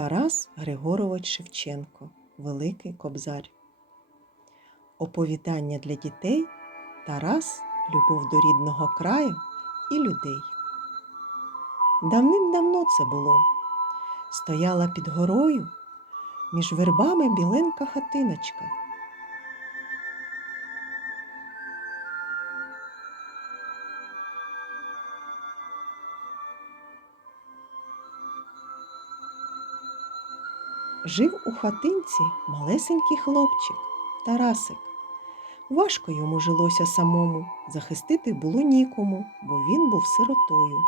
Тарас Григорович Шевченко, Великий Кобзар. Оповідання для дітей Тарас, любов до рідного краю і людей. Давним-давно це було. Стояла під горою між вербами біленька хатиночка. Жив у хатинці малесенький хлопчик Тарасик. Важко йому жилося самому, захистити було нікому, бо він був сиротою.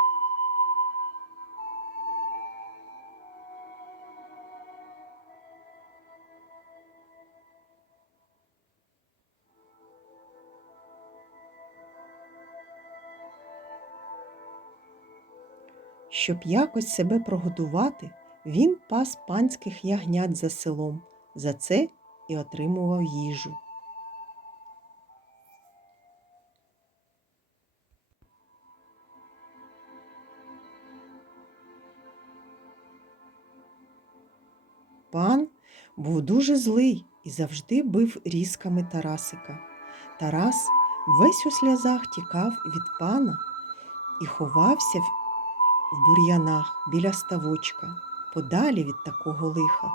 Щоб якось себе прогодувати, він пас панських ягнят за селом, за це і отримував їжу. Пан був дуже злий і завжди бив різками Тарасика. Тарас весь у сльозах тікав від пана і ховався в бур'янах біля ставочка, подалі від такого лиха.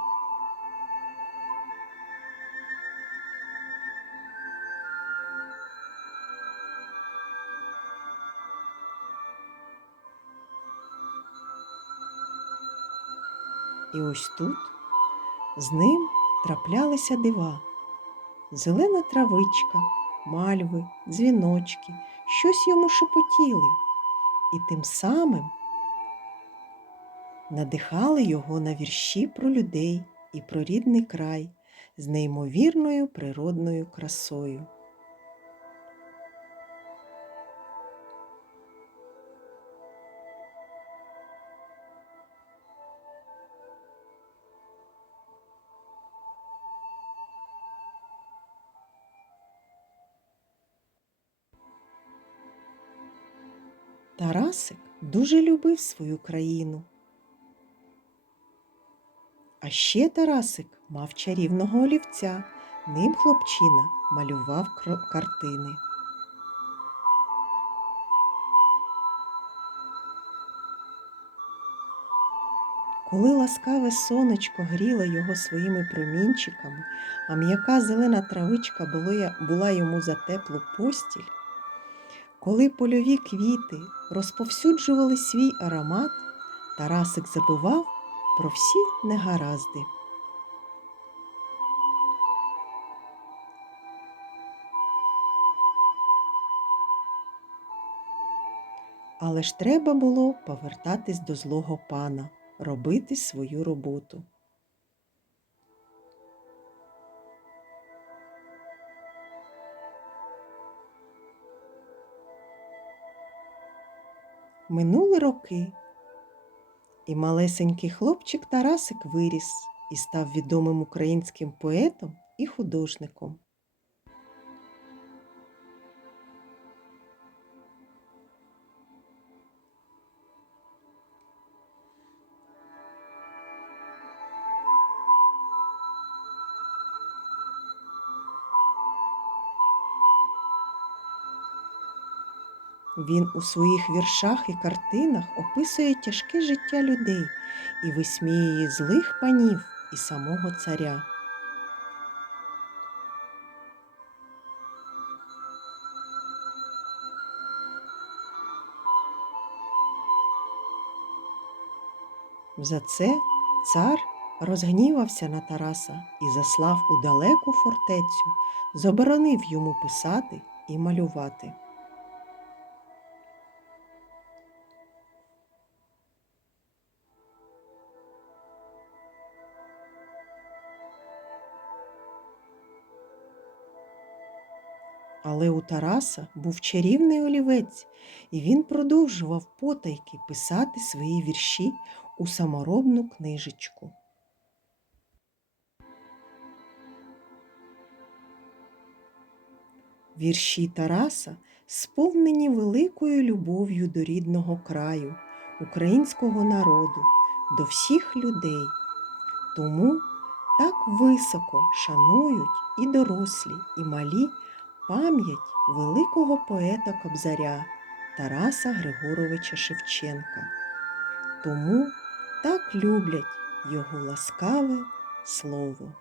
І ось тут з ним траплялися дива, зелена травичка, мальви, дзвіночки, щось йому шепотіли, і тим самим надихали його на вірші про людей і про рідний край з неймовірною природною красою. Тарасик дуже любив свою країну. А ще Тарасик мав чарівного олівця, ним хлопчина малював картини. Коли ласкаве сонечко гріло його своїми промінчиками, а м'яка зелена травичка була йому за теплу постіль, коли польові квіти розповсюджували свій аромат, Тарасик забував про всі негаразди. Але ж треба було повертатись до злого пана, робити свою роботу. Минули роки. І малесенький хлопчик Тарасик виріс і став відомим українським поетом і художником. Він у своїх віршах і картинах описує тяжке життя людей і висміює злих панів і самого царя. За це цар розгнівався на Тараса і заслав у далеку фортецю, заборонив йому писати і малювати. Але у Тараса був чарівний олівець, і він продовжував потайки писати свої вірші у саморобну книжечку. Вірші Тараса сповнені великою любов'ю до рідного краю, українського народу, до всіх людей, Тому так високо шанують і дорослі, і малі пам'ять великого поета Кобзаря Тараса Григоровича Шевченка. Тому так люблять його ласкаве слово.